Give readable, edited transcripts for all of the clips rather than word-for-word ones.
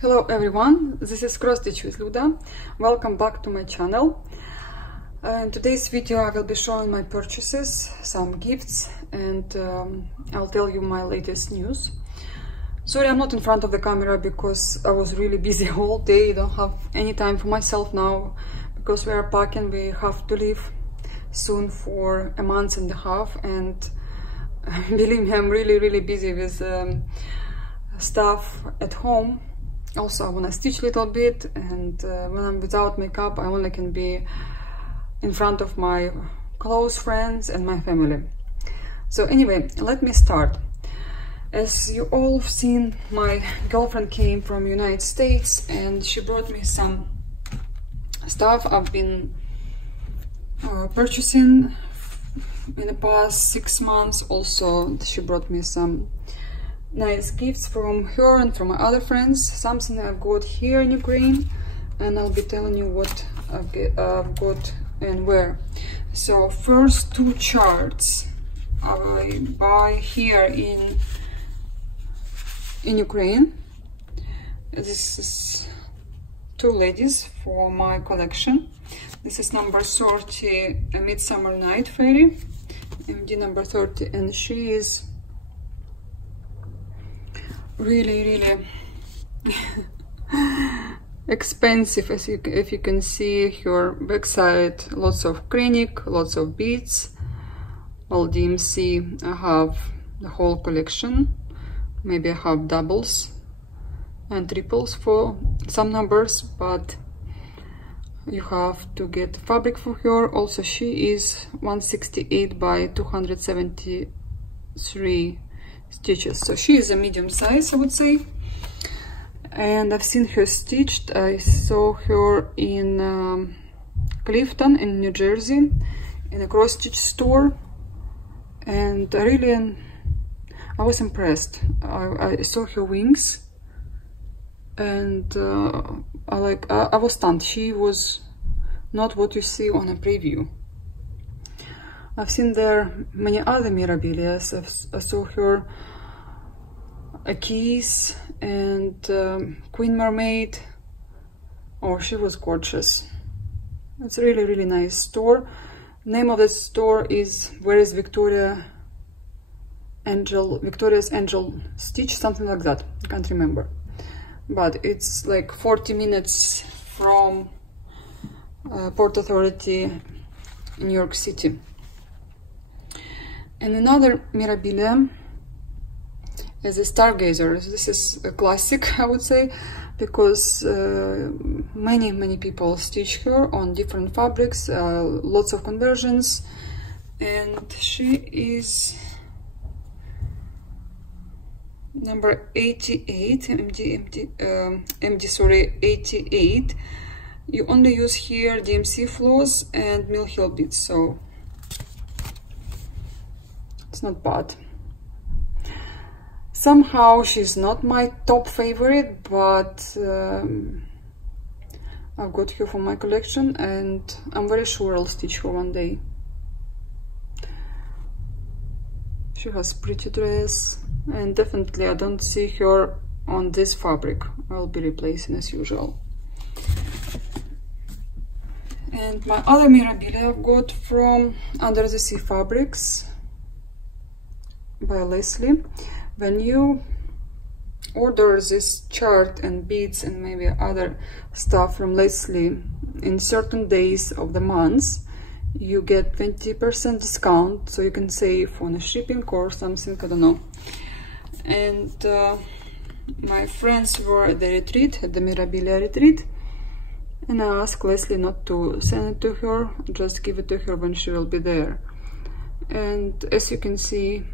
Hello everyone, this is Cross Stitch with Luda. Welcome back to my channel. In today's video I will be showing my purchases, some gifts, and I'll tell you my latest news. Sorry, I'm not in front of the camera because I was really busy all day. I don't have any time for myself now because we are packing. We have to leave soon for a month and a half, and believe me, I'm really busy with stuff at home. Also, I want to stitch a little bit, and when I'm without makeup, I only can be in front of my close friends and my family. So anyway, let me start. As you all have seen, my girlfriend came from United States and she brought me some stuff I've been purchasing in the past 6 months. Also, she brought me some nice gifts from her and from my other friends, something I've got here in Ukraine, and I'll be telling you what I've got and where. So first, 2 charts I buy here in Ukraine. This is 2 ladies for my collection. This is number 30, A Midsummer Night Fairy, MD number 30, and she is really expensive. If you can see her backside, lots of Krennic, lots of beads. Well, DMC, I have the whole collection. Maybe I have doubles and triples for some numbers, but you have to get fabric for her. Also, she is 168 by 273 stitches, so she is a medium size, I would say. And I've seen her stitched. I saw her in Clifton in New Jersey in a cross stitch store, and I was impressed. I saw her wings, and I was stunned. She was not what you see on a preview. I've seen there many other Mirabilias. I saw her a Keys and Queen Mermaid. Oh, she was gorgeous. It's a really nice store. Name of the store is Where is Victoria's Angel Stitch, something like that. I can't remember. But it's like 40 minutes from Port Authority, New York City. And another Mirabilia is a Stargazer. This is a classic, I would say, because many people stitch her on different fabrics, lots of conversions, and she is number 88, MD sorry, 88. You only use here DMC floss and Mill Hill beads, so it's not bad. Somehow she's not my top favorite, but I've got her for my collection, and I'm very sure I'll stitch her one day. She has pretty dress, and definitely I don't see her on this fabric. I'll be replacing as usual. And my other Mirabilia I've got from Under the Sea Fabrics by Leslie. When you order this chart and beads and maybe other stuff from Leslie in certain days of the month, you get 20% discount, so you can save on a shipping or something, I don't know. And my friends were at the retreat, at the Mirabilia retreat, and I asked Leslie not to send it to her, just give it to her when she will be there. And as you can see,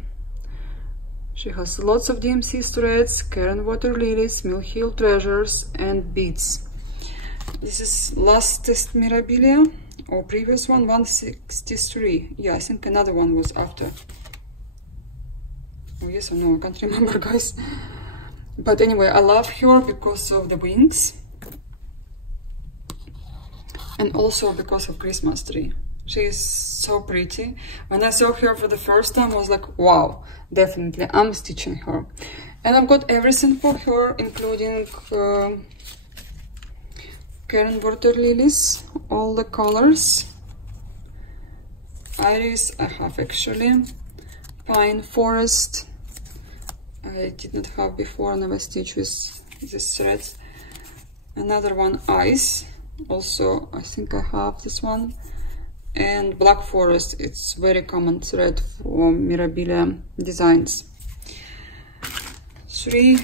she has lots of DMC threads, Karen Water Lilies, Mill Hill Treasures, and beads. This is lastest Mirabilia, or previous one, 163. Yeah, I think another one was after. Oh yes or no, I can't remember, guys. But anyway, I love her because of the wings, and also because of Christmas tree. She is so pretty. When I saw her for the first time, I was like, wow, definitely I'm stitching her. And I've got everything for her, including Karen water lilies, all the colors. Iris I have actually, pine forest I did not have before, never stitch with these threads. Another one, ice, also I think I have this one. And black forest, it's very common thread for Mirabilia designs. 3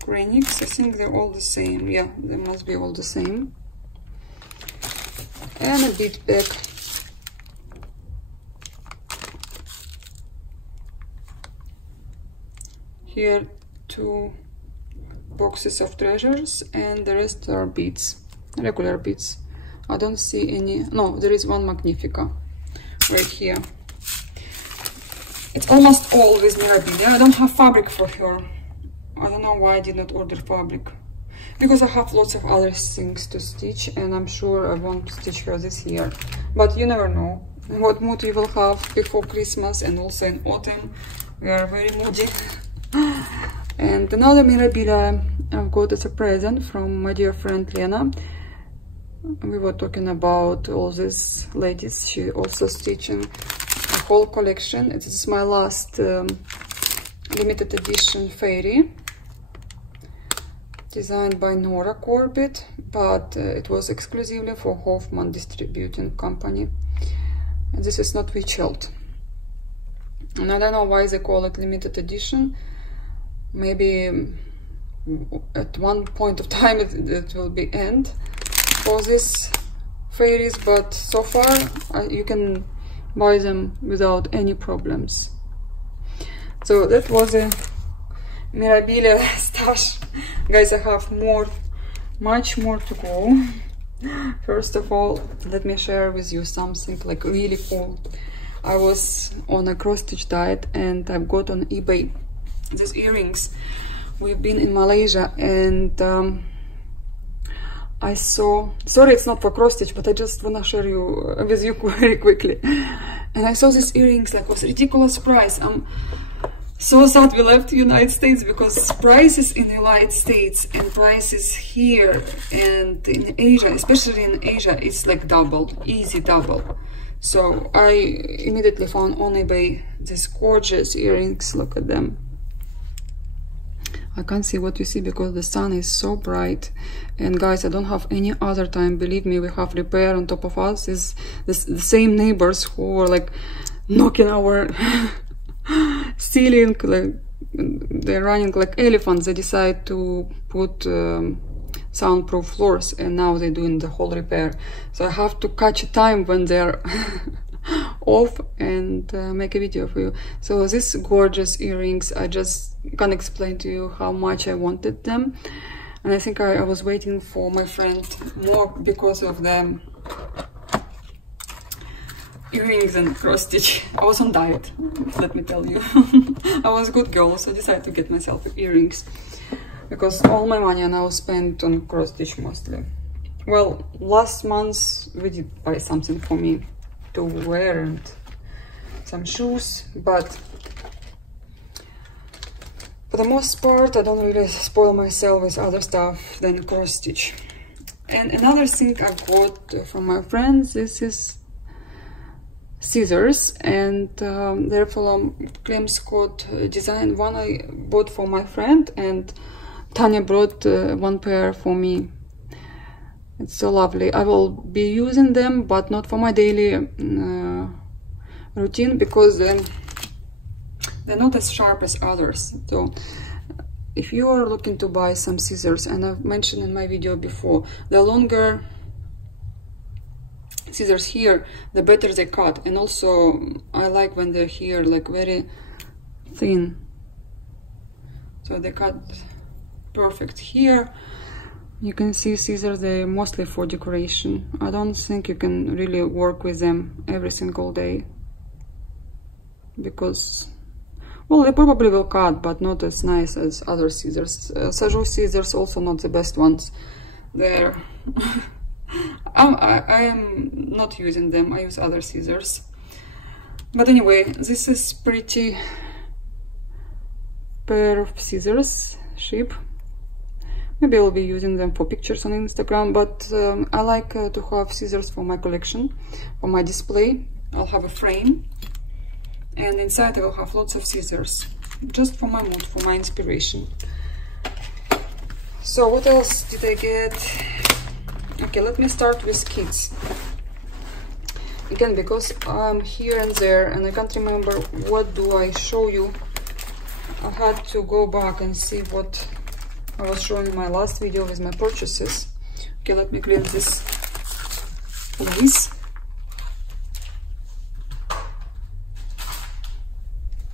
granics, I think they're all the same. Yeah, they must be all the same. And a bead bag. Here 2 boxes of treasures, and the rest are beads, regular beads. I don't see any. No, there is one Magnifica right here. It's almost all with Mirabilia. I don't have fabric for her. I don't know why I did not order fabric, because I have lots of other things to stitch, and I'm sure I won't stitch her this year. But you never know what mood we will have before Christmas, and also in autumn. We are very moody. And another Mirabilia I've got as a present from my dear friend Lena. We were talking about all these ladies. She also stitching a whole collection. This is my last limited edition fairy, designed by Nora Corbett, but it was exclusively for Hoffman Distributing Company. And this is not witch-held. And I don't know why they call it limited edition. Maybe at one point of time it will be end for these fairies, but so far you can buy them without any problems. So that was a Mirabilia stash. Guys, I have much more to go. First of all, let me share with you something like really cool. I was on a cross-stitch diet, and I've got on eBay these earrings. We've been in Malaysia, and I saw, sorry it's not for cross-stitch, but I just wanna share with you very quickly. And I saw these earrings, like, was ridiculous price. I'm so sad we left the United States, because prices in the United States and prices here and in Asia, especially in Asia, it's like double, easy double. So I immediately found on eBay these gorgeous earrings. Look at them. I can't see what you see because the sun is so bright. And guys, I don't have any other time. Believe me, we have repair on top of us. Is the same neighbors who are like knocking our ceiling, like they're running like elephants. They decide to put soundproof floors, and now they're doing the whole repair. So I have to catch a time when they're off and make a video for you. So these gorgeous earrings, I just can't explain to you how much I wanted them. And I think I was waiting for my friend more because of the earrings and cross stitch. I was on diet, let me tell you. I was a good girl, so I decided to get myself earrings, because all my money I now spent on cross stitch mostly. Well, last month we did buy something for me to wear and some shoes, but for the most part I don't really spoil myself with other stuff than cross stitch. And another thing I got from my friends, this is scissors, and they're from Clem Scott design. One I bought for my friend, and Tanya brought one pair for me. It's so lovely. I will be using them, but not for my daily routine, because they're not as sharp as others. So if you are looking to buy some scissors, and I've mentioned in my video before, the longer scissors here, the better they cut. And also I like when they're here like very thin, so they cut perfect here. You can see scissors, they're mostly for decoration. I don't think you can really work with them every single day, because, well, they probably will cut, but not as nice as other scissors. Sajou scissors also not the best ones. They're I am not using them, I use other scissors. But anyway, this is pretty pair of scissors, sheep. Maybe I'll be using them for pictures on Instagram, but I like to have scissors for my collection, for my display. I'll have a frame, and inside I will have lots of scissors, just for my mood, for my inspiration. So what else did I get? Okay, let me start with kits. Again, because I'm here and there and I can't remember what do I show you, I had to go back and see what I was showing in my last video with my purchases. Okay, let me clean this place.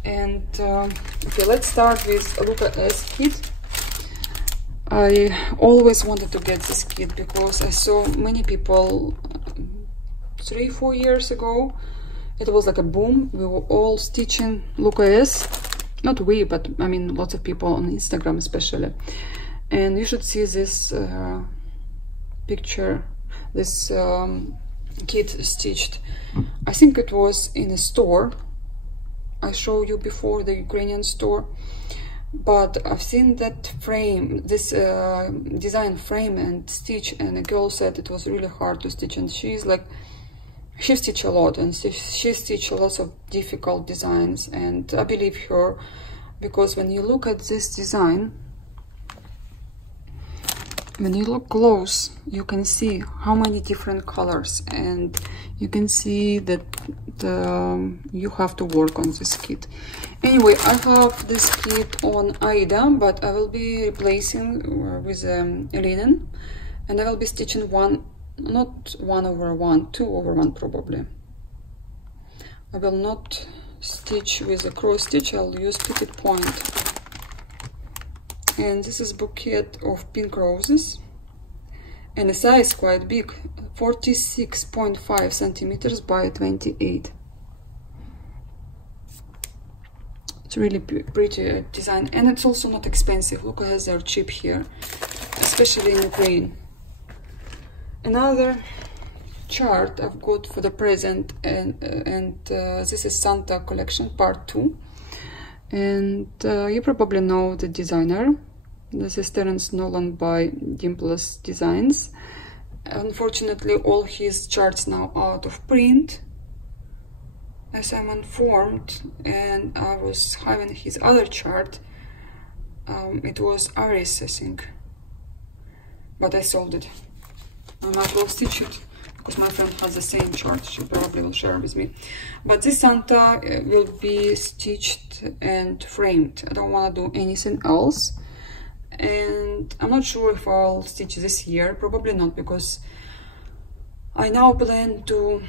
And okay, let's start with Luca S kit. I always wanted to get this kit because I saw many people 3-4 years ago. It was like a boom. We were all stitching Luca S. Not we, but I mean lots of people on Instagram especially. And you should see this picture, this kit stitched. I think it was in a store. I showed you before, the Ukrainian store. But I've seen that frame, this design frame and stitch, and a girl said it was really hard to stitch, and she's like, she stitched a lot, and she stitched lots of difficult designs, and I believe her, because when you look at this design, when you look close, you can see how many different colors, and you can see that you have to work on this kit. Anyway, I have this kit on Aida, but I will be replacing with linen, and I will be stitching not 1/1, 2/1 probably. I will not stitch with a cross stitch, I'll use petit point. And this is bouquet of pink roses, and the size quite big, 46.5 centimeters by 28. It's really pretty design, and it's also not expensive. Look at they're cheap here, especially in Ukraine. Another chart I've got for the present, and this is Santa collection part 2, and you probably know the designer. This is Terence Nolan by Dimpless Designs. Unfortunately, all his charts now out of print, as I'm informed, and I was having his other chart. It was Aries, I think, but I sold it. I might well stitch it because my friend has the same chart. She probably will share with me. But this Santa will be stitched and framed. I don't want to do anything else, and I'm not sure if I'll stitch this year. Probably not, because I now plan to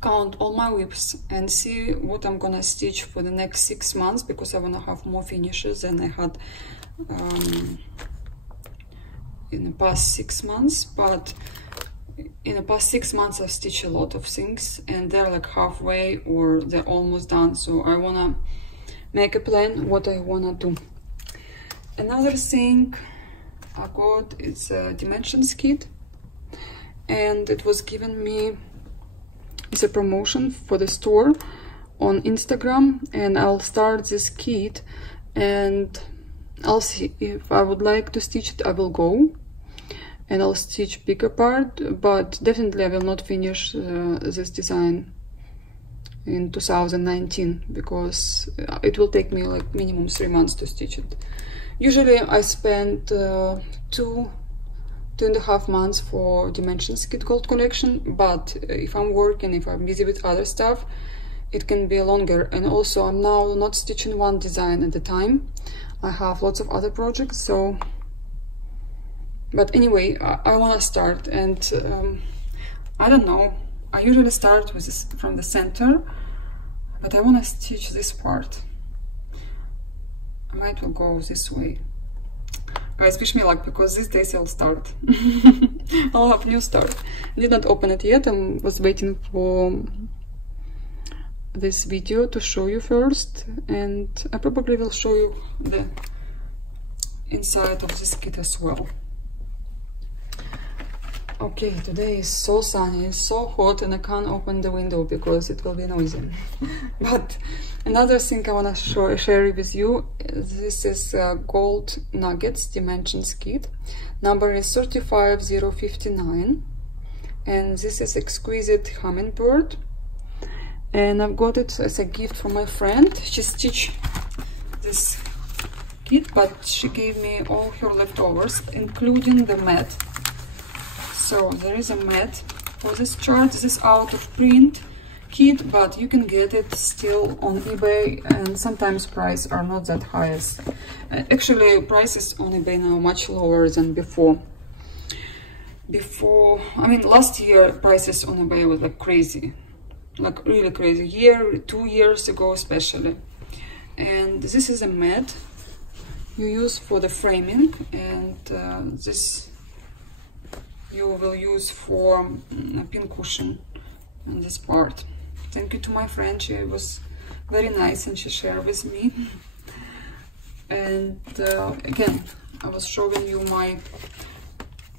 count all my whips and see what I'm gonna stitch for the next 6 months, because I want to have more finishes than I had in the past 6 months. But in the past 6 months I've stitched a lot of things, and they're like halfway or they're almost done, so I want to make a plan what I want to do. Another thing I got, it's a dimensions kit, and it was given me, it's a promotion for the store on Instagram, and I'll start this kit and I'll see if I would like to stitch it. I will go and I'll stitch bigger part, but definitely I will not finish this design in 2019, because it will take me like minimum 3 months to stitch it. Usually I spend 2.5 months for Dimensions Kit Gold collection, but if I'm working, if I'm busy with other stuff, it can be longer. And also I'm now not stitching one design at a time. I have lots of other projects, so but anyway, I want to start, and I don't know, I usually start with this from the center, but I want to stitch this part. I might well go this way. Guys, wish me luck, because these days I'll start. I'll have new start. Did not open it yet. I was waiting for this video to show you first, and I probably will show you the inside of this kit as well. Okay, today is so sunny, it's so hot, and I can't open the window because it will be noisy. But Another thing I want to share with you, this is gold nuggets dimensions kit. Number is 35059, and this is exquisite hummingbird, and I've got it as a gift from my friend. She stitched this kit, but she gave me all her leftovers, including the mat. So there is a mat for this chart. This is out of print kit, but you can get it still on eBay, and sometimes prices are not that high. Actually, prices on eBay now much lower than before. I mean, last year prices on eBay was like crazy, like really crazy. 2 years ago especially. And this is a mat you use for the framing, and this you will use for a pin cushion on this part. Thank you to my friend, she was very nice and she shared with me. And again, I was showing you my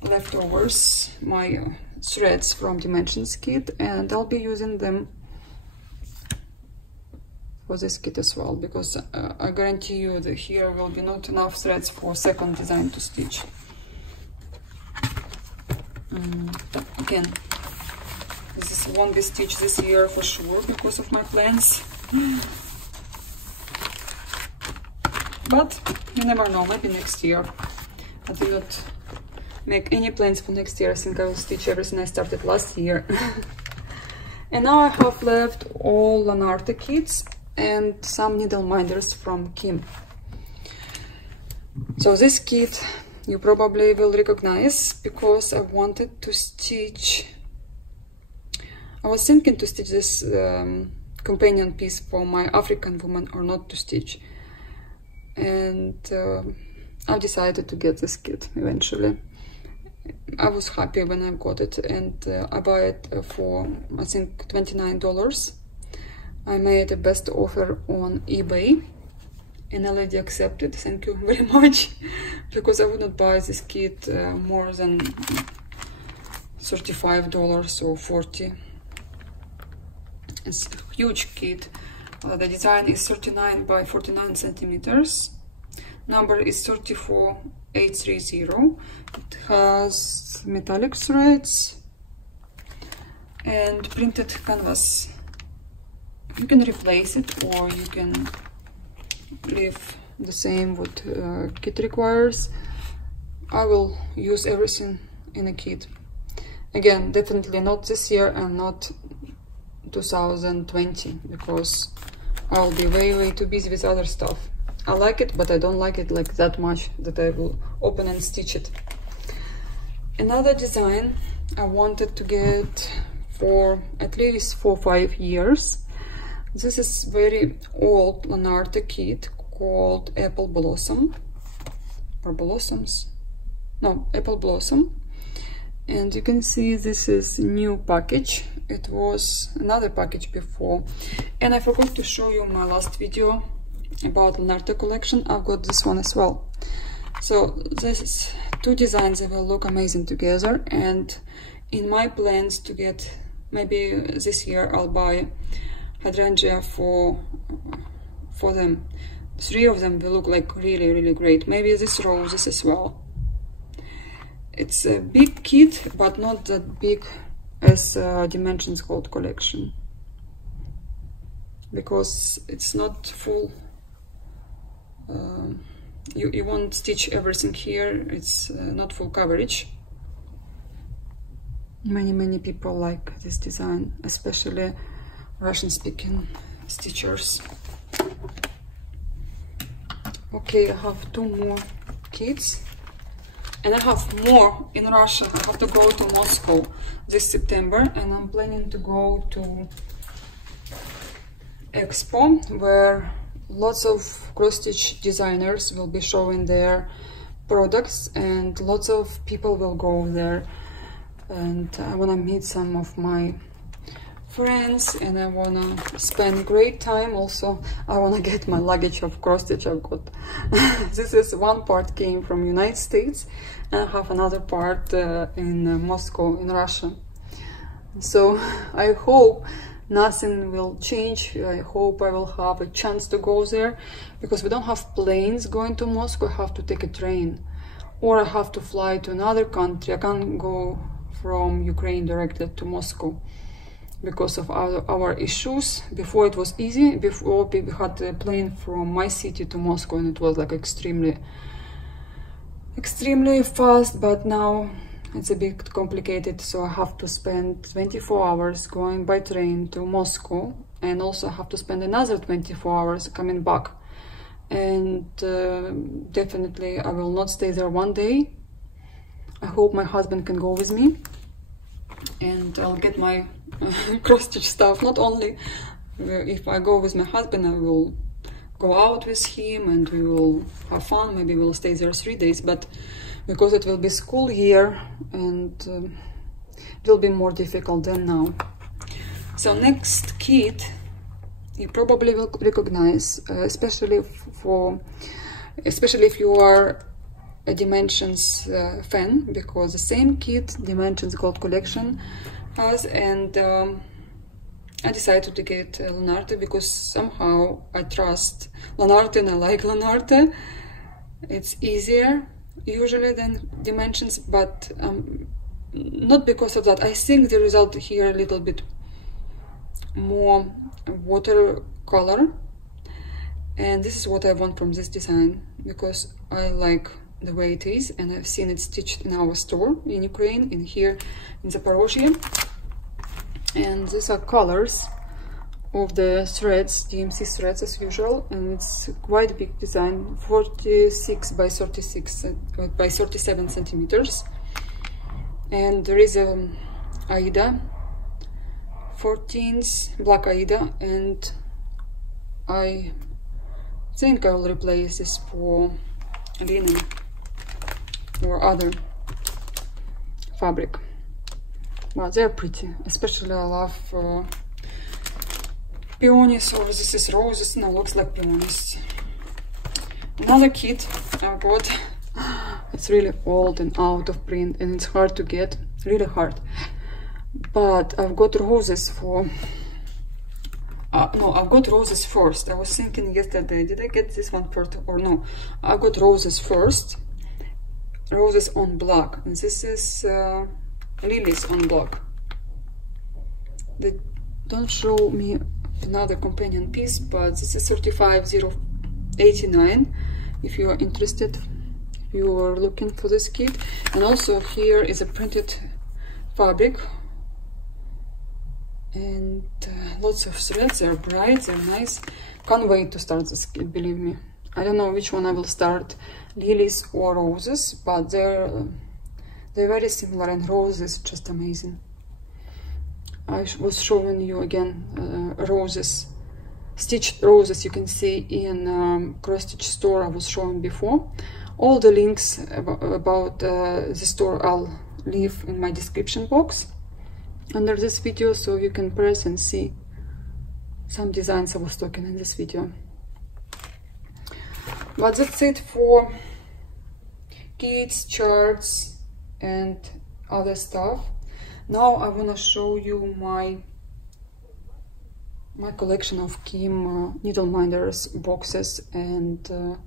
leftovers, my threads from Dimensions kit, and I'll be using them for this kit as well, because I guarantee you that here will be not enough threads for second design to stitch. Again, this won't be stitched this year for sure because of my plans, but you never know, maybe next year. I did not make any plans for next year. I think I will stitch everything I started last year. And now I have left all Lanarte kits and some needle minders from Kim. So this kit you probably will recognize, because I wanted to stitch, I was thinking to stitch this companion piece for my African woman or not to stitch, and I decided to get this kit eventually. I was happy when I got it, and I bought it for I think $29. I made a best offer on eBay, and a lady accepted. Thank you very much, because I wouldn't buy this kit more than $35 or $40. It's a huge kit. The design is 39 by 49 centimeters. Number is 34830. It has metallic threads and printed canvas. You can replace it, or you can leave the same what kit requires. I will use everything in a kit. Again, definitely not this year and not 2020, because I'll be way too busy with other stuff. I like it, but I don't like it like that much that I will open and stitch it. Another design I wanted to get for at least 4 or 5 years. This is very old Lanarte kit called Apple Blossom, or Blossoms, no, Apple Blossom. And you can see this is new package. It was another package before, and I forgot to show you my last video about Lanarte collection. I've got this one as well. So this is 2 designs that will look amazing together, and in my plans to get, maybe this year I'll buy hydrangea for them. 3 of them will look like really great. Maybe this roses as well. It's a big kit, but not that big as Dimensions Gold collection, because it's not full. You won't stitch everything here. It's not full coverage. Many people like this design, especially Russian-speaking stitchers. Okay, I have 2 more kits, and I have more in Russia. I have to go to Moscow this September, and I'm planning to go to Expo, where lots of cross-stitch designers will be showing their products, and lots of people will go there. And I want to meet some of my friends, and I want to spend great time. Also, I want to get my luggage of cross-stitch I've got. This is one part came from United States, and I have another part in Moscow in Russia. So I hope nothing will change. I hope I will have a chance to go there, because we don't have planes going to Moscow. I have to take a train, or I have to fly to another country. I can't go from Ukraine directly to Moscow because of our issues. Before it was easy. Before we had a plane from my city to Moscow, and it was like extremely fast, but now it's a bit complicated, so I have to spend 24 hours going by train to Moscow, and also I have to spend another 24 hours coming back. And definitely I will not stay there one day. I hope my husband can go with me, and I'll get my cross-stitch stuff. Not only if I go with my husband, I will go out with him and we will have fun. Maybe we'll stay there 3 days, but because it will be school year, and it will be more difficult than now. So next kit you probably will recognize, especially if you are a Dimensions fan, because the same kit Dimensions Gold Collection has, and I decided to get Lanarte because somehow I trust Lanarte and I like Lanarte. It's easier usually than Dimensions, but not because of that. I think the result here a little bit more watercolor, and this is what I want from this design, because I like the way it is, and I've seen it stitched in our store in Ukraine, in here in Zaporozhye. And these are colors of the threads, DMC threads as usual, and it's quite a big design, 46 by 36 by 37 centimeters. And there is a Aida 14s, black Aida, and I think I will replace this for linen or other fabric. But they're pretty, especially I love peonies, or this is roses. No, looks like peonies. Another kit I got. It's really old and out of print, and it's hard to get, really hard. But I've got roses for no, I've got roses first. I was thinking yesterday, did I get this one first or no? I got roses first, roses on black, and this is lilies on black. They don't show me another companion piece, but this is 35089 if you are interested, if you are looking for this kit. And also here is a printed fabric, and lots of threads. They're bright, they're nice. Can't wait to start this kit, believe me. I don't know which one I will start, lilies or roses, but they're very similar, and roses just amazing. I was showing you again roses, stitched roses. You can see in cross stitch store I was showing before. All the links about the store I'll leave in my description box under this video, so you can press and see some designs I was talking in this video. But that's it for kits, charts and other stuff. Now I want to show you my collection of Kim needle minders boxes, and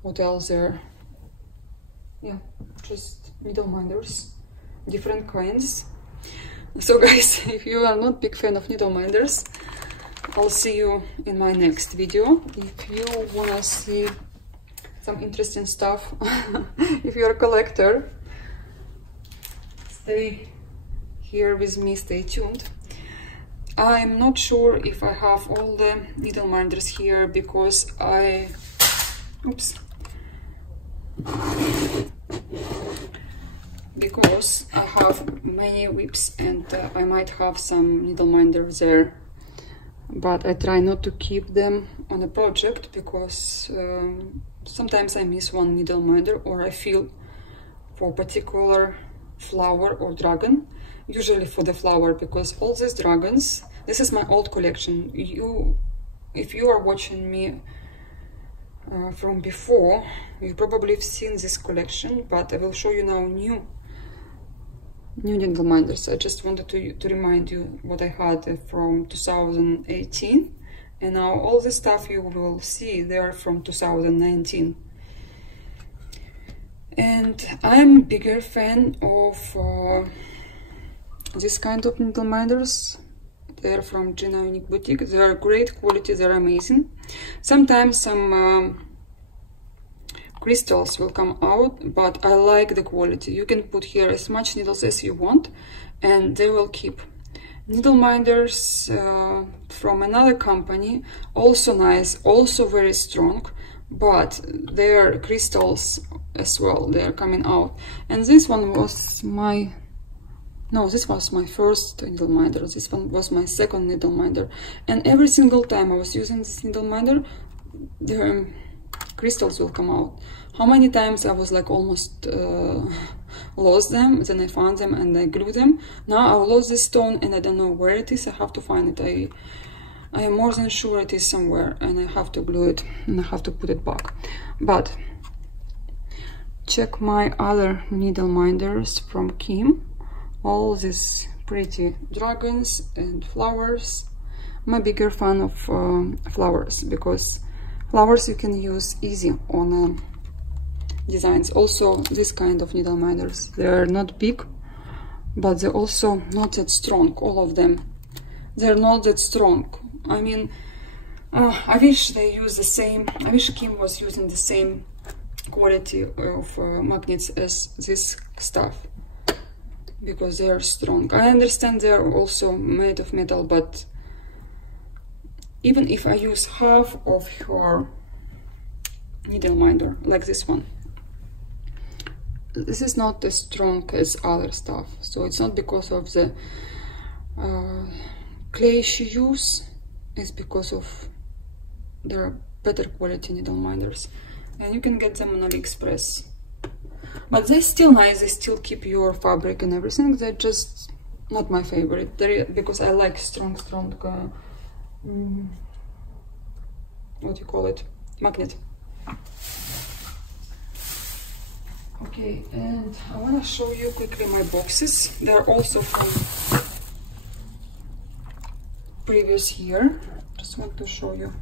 what else there. Yeah, just needle minders, different kinds. So guys, if you are not big fan of needle minders, I'll see you in my next video. If you wanna see some interesting stuff, if you're a collector, stay here with me, stay tuned. I'm not sure if I have all the needle minders here, because I have many whips, and I might have some needle minders there, but I try not to keep them on a project, because sometimes I miss one needle minder, or I feel for particular flower or dragon, usually for the flower, because all these dragons, this is my old collection. If you are watching me from before, you probably have seen this collection, but I will show you now new new needle minders. I just wanted to remind you what I had from 2018, and now all the stuff you will see there from 2019. And I'm a bigger fan of this kind of needle minders. They're from Gina Unique Boutique. They're great quality, they're amazing. Sometimes some crystals will come out, but I like the quality. You can put here as much needles as you want and they will keep. Needle minders from another company, also nice, also very strong, but their crystals as well, they're coming out. And this one was my this was my first needle minder. This one was my second needle minder, and every single time I was using this needle minder, the crystals will come out. How many times I was like almost lost them, then I found them and I glue them. Now I lost this stone and I don't know where it is. I have to find it. I am more than sure it is somewhere, and I have to glue it and I have to put it back. But check my other needle minders from Kim. All these pretty dragons and flowers. I'm a bigger fan of flowers, because flowers you can use easy on designs. Also this kind of needle minders, they're not big, but they're also not that strong. All of them, they're not that strong. I mean, I wish they use the same, I wish Kim was using the same quality of magnets as this stuff, because they are strong. I understand they are also made of metal, but even if I use half of her needle minder, like this one, this is not as strong as other stuff. So it's not because of the clay she uses, it's because of their better quality needle minders, and you can get them on AliExpress. But they're still nice, they still keep your fabric and everything. They're just not my favorite, because I like strong what do you call it, magnet. Okay, and I want to show you quickly my boxes. They're also from previous year. Just want to show you.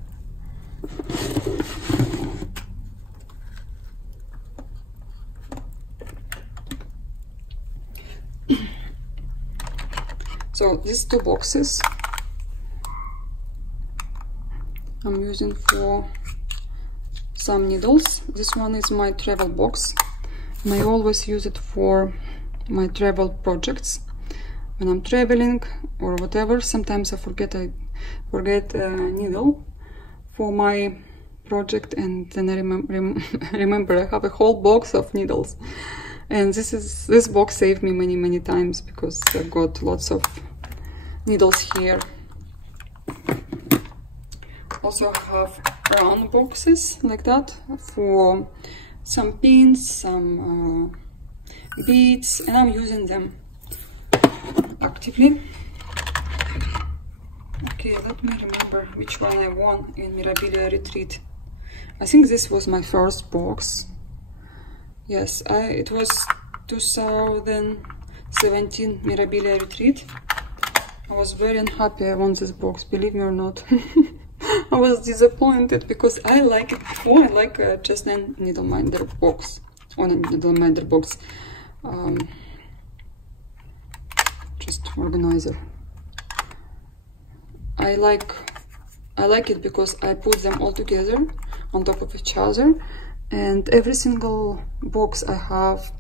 So these two boxes I'm using for some needles. This one is my travel box, and I always use it for my travel projects when I'm traveling or whatever. Sometimes I forget a needle for my project, and then I remember I have a whole box of needles. And this box saved me many times, because I've got lots of needles here. Also have round boxes like that for some pins, some beads, and I'm using them actively. Okay, let me remember which one I won in Mirabilia retreat. I think this was my first box. Yes, it was 2017 Mirabilia retreat. I was very unhappy I won this box, believe me or not. I was disappointed, because I like it before. I like just a needle minder box, on a needle minder box, just organizer. I like it because I put them all together on top of each other, and every single box I have,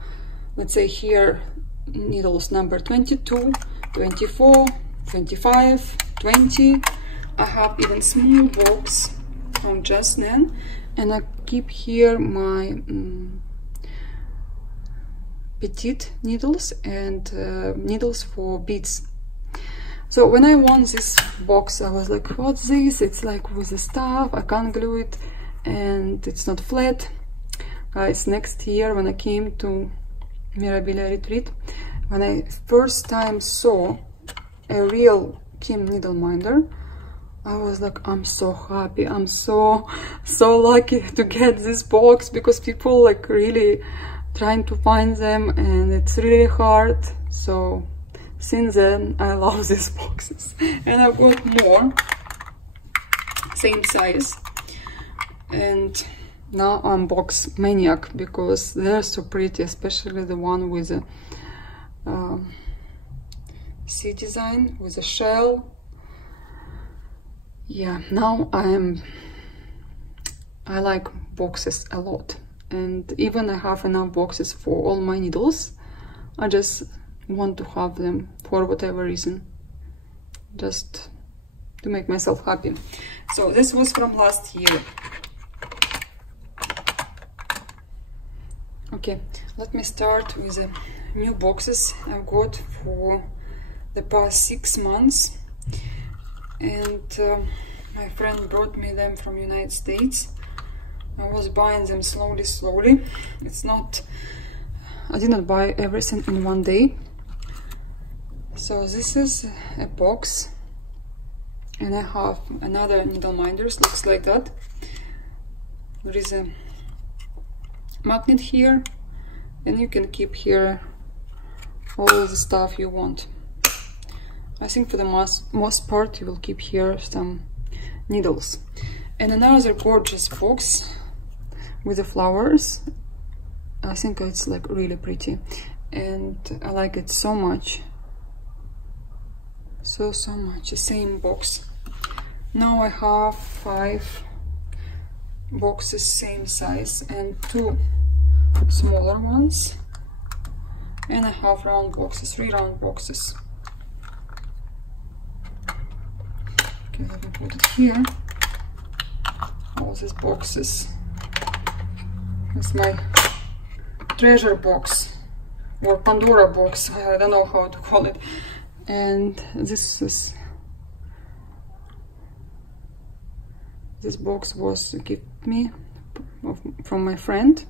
let's say here, needles number 22, 24, 25, 20. I have even small box from Just Nan, and I keep here my petite needles and needles for beads. So when I won this box, I was like, what's this? It's like with the stuff, I can't glue it, and it's not flat. Guys, next year when I came to Mirabilia retreat, when I first time saw a real Kim needle minder, I was like, I'm so happy, I'm so lucky to get this box, because people like really trying to find them, and it's really hard. So since then I love these boxes, and I've got more same size, and now I'm box maniac because they're so pretty, especially the one with a sea design with a shell. Yeah, now I like boxes a lot, and even I have enough boxes for all my needles. I just want to have them for whatever reason, just to make myself happy. So this was from last year. Okay, let me start with the new boxes I've got for the past 6 months, and my friend brought me them from United States. I was buying them slowly. It's not, I didn't buy everything in one day. So this is a box, and I have another needle minders, looks like that. There is a magnet here, and you can keep here all the stuff you want. I think for the most part you will keep here some needles. And another gorgeous box with the flowers. I think it's like really pretty, and I like it so much. So much. The same box. Now I have 5 boxes same size and 2 smaller ones, and I have round boxes, 3 round boxes. Okay, let me put it here. All these boxes. It's my treasure box or Pandora box, I don't know how to call it. And this box was gifted me from my friend.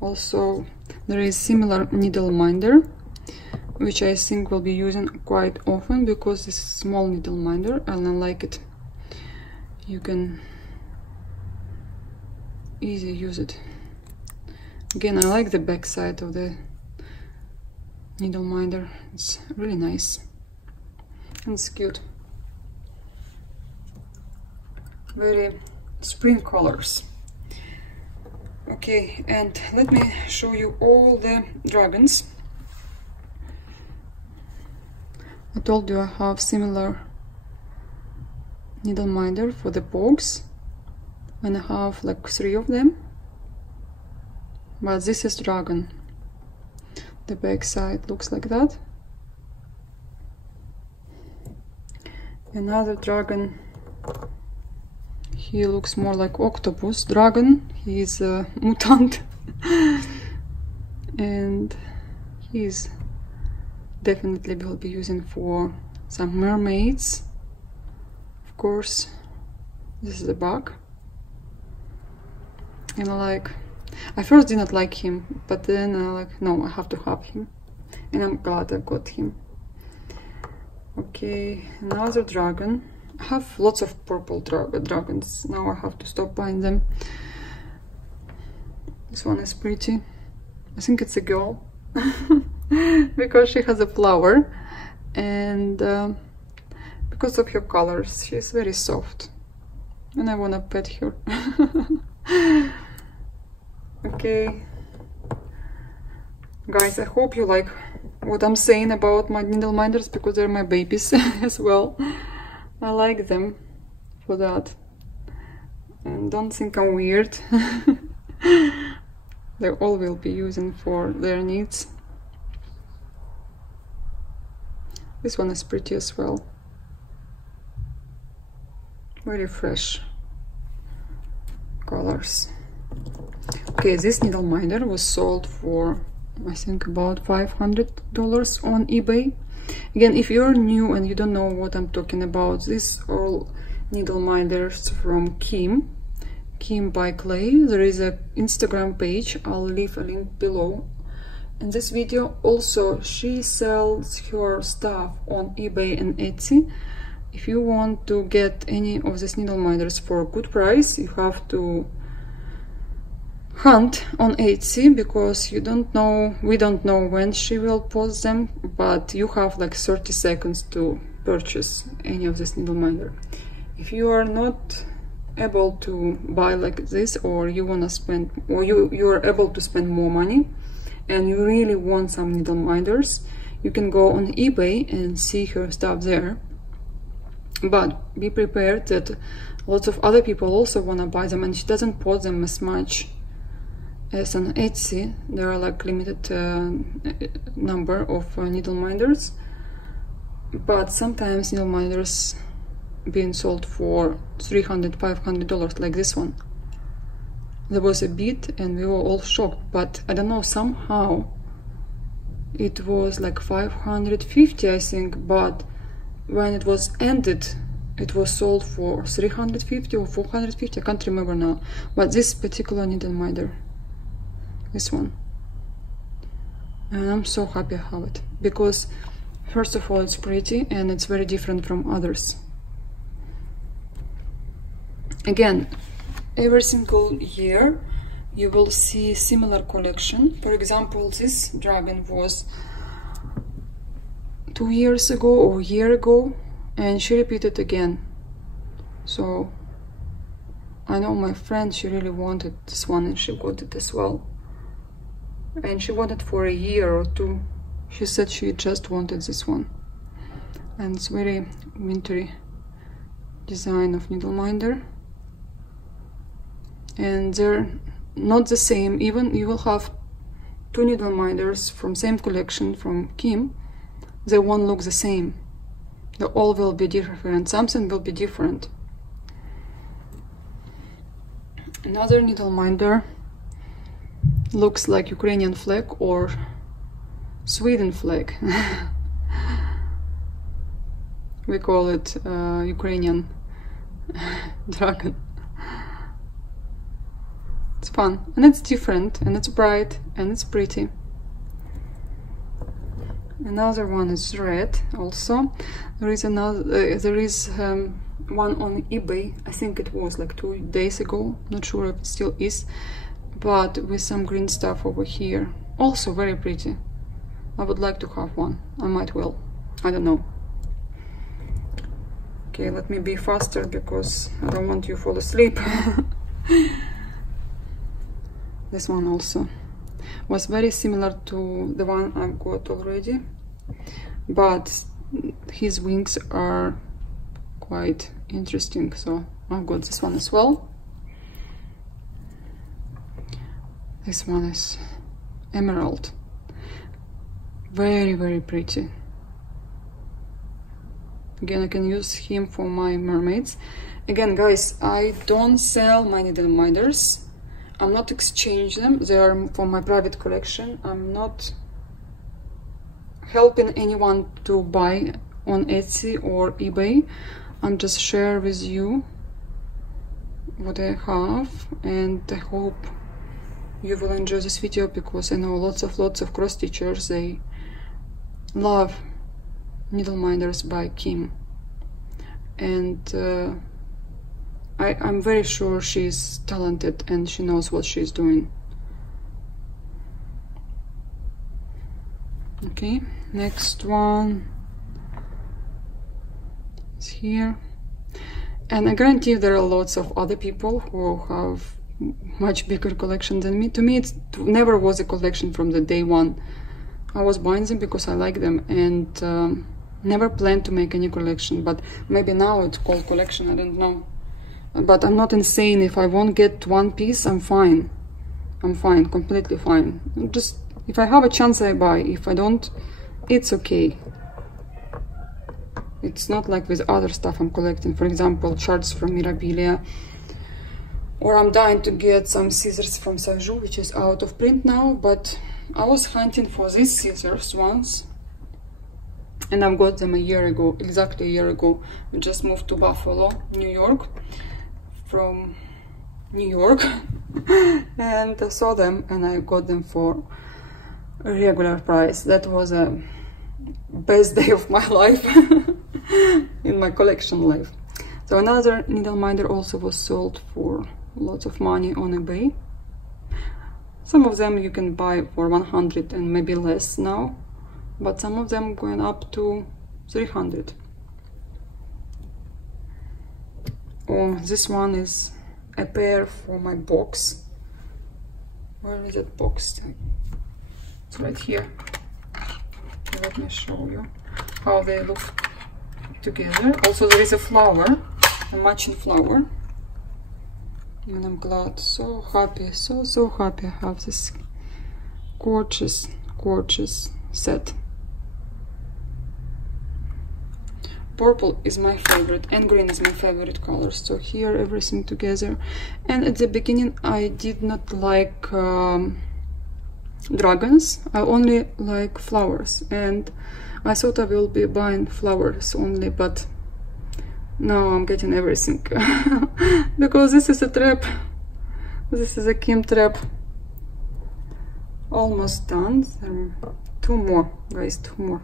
Also there is similar needle minder, which I think will be using quite often because this is small needle minder and I like it. You can easily use it. Again, I like the back side of the needle minder. It's really nice and it's cute. Very spring colors. Okay, and let me show you all the dragons. I told you I have similar needle minder for the box, and I have like 3 of them, but this is dragon. The back side looks like that. Another dragon, he looks more like octopus dragon. He is a mutant and he's definitely will be using for some mermaids. Of course, this is the bug, and I first did not like him, but then I like, no, I have to have him, and I'm glad I got him. Okay, another dragon. I have lots of purple dragons. Now I have to stop buying them. This one is pretty. I think it's a girl because she has a flower, and because of her colors, she's very soft, and I wanna pet her. Okay, guys, I hope you like what I'm saying about my needle minders, because they're my babies as well. I like them for that, and don't think I'm weird. They all will be using for their needs. This one is pretty as well. Very fresh colors. Okay, this needle minder was sold for, I think, about $500 on eBay. Again, if you're new and you don't know what I'm talking about, these are all needle minders from Kim by Clay. There is an Instagram page, I'll leave a link below in this video. Also, she sells her stuff on eBay and Etsy. If you want to get any of these needle minders for a good price, you have to hunt on Etsy, because you don't know, we don't know when she will post them, but you have like 30 seconds to purchase any of this needle minder. If you are not able to buy like this, or you want to spend, or you are able to spend more money and you really want some needle minders, you can go on eBay and see her stuff there. But be prepared that lots of other people also want to buy them, and she doesn't post them as much as on Etsy. There are like limited number of needle minders, but sometimes needle minders being sold for $300–500 like this one. There was a bid and we were all shocked, but I don't know, somehow it was like 550 I think, but when it was ended it was sold for 350 or 450, I can't remember now. But this particular needle minder, this one, and I'm so happy I have it, because first of all it's pretty and it's very different from others. Again, every single year you will see similar collection. For example, this dragon was 2 years ago or a year ago, and she repeated again. So I know my friend, she really wanted this one and she got it as well. And she wanted for a year or two. She said she just wanted this one. And it's very wintry design of needle minder. And they're not the same. Even you will have two needle minders from same collection from Kim, they won't look the same. They all will be different. Something will be different. Another needle minder looks like Ukrainian flag or Sweden flag. We call it Ukrainian Dragon. It's fun and it's different and it's bright and it's pretty. Another one is red also. There is another, one on eBay. I think it was like 2 days ago, not sure if it still is, but with some green stuff over here, also very pretty. I would like to have one. I might will, I don't know. Okay, let me be faster because I don't want you to fall asleep. This one also was very similar to the one I've got already, but his wings are quite interesting, so I've got this one as well. This one is emerald, very, very pretty. Again, I can use him for my mermaids. Again, guys, I don't sell my needle minders. I'm not exchanging them. They are for my private collection. I'm not helping anyone to buy on Etsy or eBay. I'm just share with you what I have, and I hope you will enjoy this video, because I know lots of cross stitchers, they love needle minders by Kim, and I'm very sure she's talented and she knows what she's doing. Okay, next one is here, and I guarantee there are lots of other people who have much bigger collection than me. To me, it never was a collection from the day one. I was buying them because I like them, and never planned to make any collection, but maybe now it's called collection, I don't know. But I'm not insane. If I won't get one piece, I'm fine. I'm fine, completely fine. Just if I have a chance, I buy. If I don't, it's okay. It's not like with other stuff I'm collecting. For example, charts from Mirabilia, or I'm dying to get some scissors from Sajou, which is out of print now. But I was hunting for these scissors once, and I've got them a year ago, exactly a year ago. We just moved to Buffalo, New York, from New York, and I saw them and I got them for a regular price. That was a best day of my life in my collection life. So another needle minder also was sold for lots of money on eBay. Some of them you can buy for 100 and maybe less now, but some of them going up to 300. Oh, this one is a pair for my box. Where is that box? It's right here. Let me show you how they look together. Also there is a flower, a matching flower. And I'm glad, so happy, so happy I have this gorgeous set. Purple is my favorite and green is my favorite color, so here everything together. And at the beginning I did not like dragons, I only like flowers, and I thought I will be buying flowers only, but now I'm getting everything because this is a trap. This is a Kim trap. Almost done. There are 2 more, guys, 2 more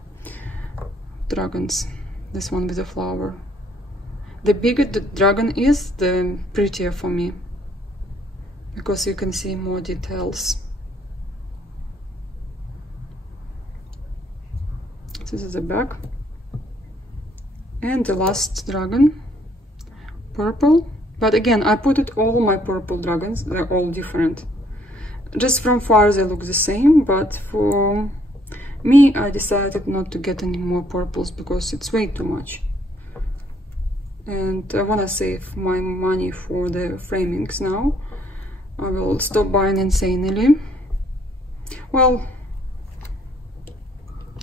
dragons. This one with a flower. The bigger the dragon is, the prettier for me, because you can see more details. This is the back. And the last dragon, purple. But again, I put it all my purple dragons, they're all different. Just from far they look the same, but for me I decided not to get any more purples because it's way too much. And I wanna save my money for the framings now. I will stop buying insanely. Well,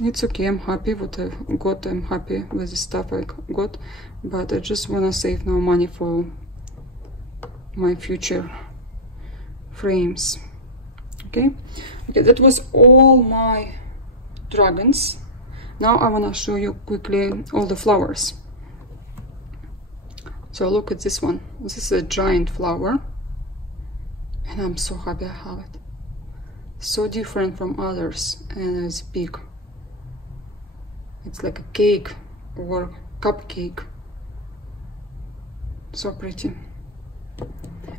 it's okay, I'm happy what I got, I'm happy with the stuff I got, but I just want to save now money for my future frames. Okay, that was all my dragons. Now I want to show you quickly all the flowers. So look at this one. This is a giant flower, and I'm so happy I have it. So different from others, and it's big. It's like a cake or cupcake. So pretty.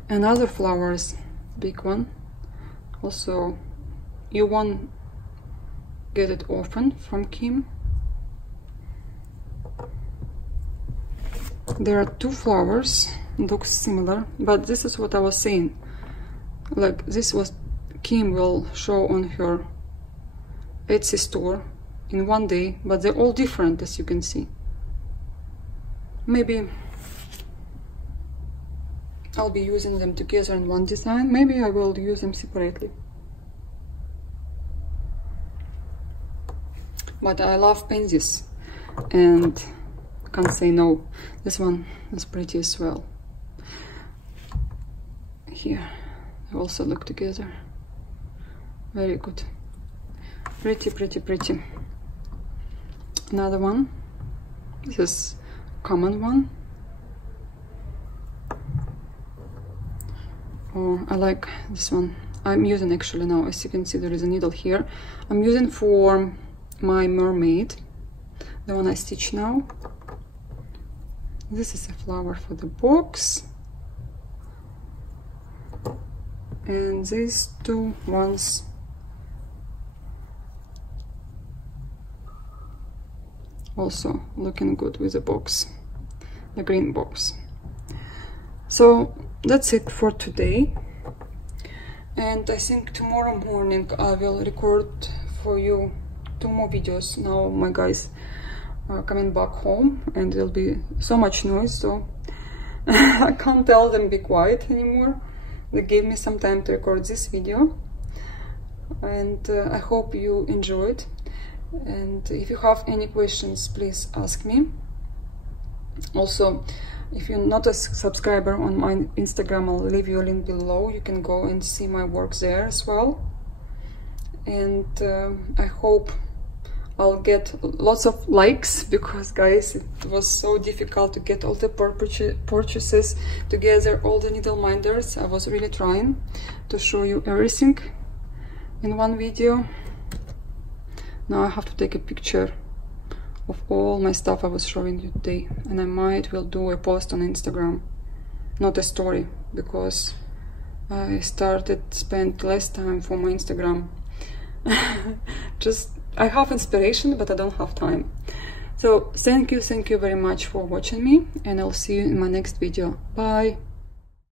Another flowers, big one. Also, you won't get it often from Kim. There are 2 flowers, looks similar, but this is what I was saying. Like this was Kim will show on her Etsy store in one day, but they're all different, as you can see. Maybe I'll be using them together in one design. Maybe I will use them separately. But I love pansies and can't say no. This one is pretty as well. Here they also look together. Very good. Pretty. Another one. This is common one. Oh, I like this one. I'm using actually now, as you can see, there is a needle here. I'm using for my mermaid, the one I stitch now. This is a flower for the box. And these 2 ones also looking good with the box, the green box. So that's it for today, and I think tomorrow morning I will record for you 2 more videos. Now my guys are coming back home and there'll be so much noise, so I can't tell them be quiet anymore. They gave me some time to record this video, and I hope you enjoyed. And if you have any questions, please ask me. Also, if you're not a subscriber on my Instagram, I'll leave you a link below. You can go and see my work there as well. And I hope I'll get lots of likes, because guys, it was so difficult to get all the purchases together, all the needle minders. I was really trying to show you everything in one video. Now I have to take a picture of all my stuff I was showing you today, and I will do a post on Instagram, not a story, because I started spend less time for my Instagram. Just I have inspiration, but I don't have time. So thank you very much for watching me, and I'll see you in my next video. Bye.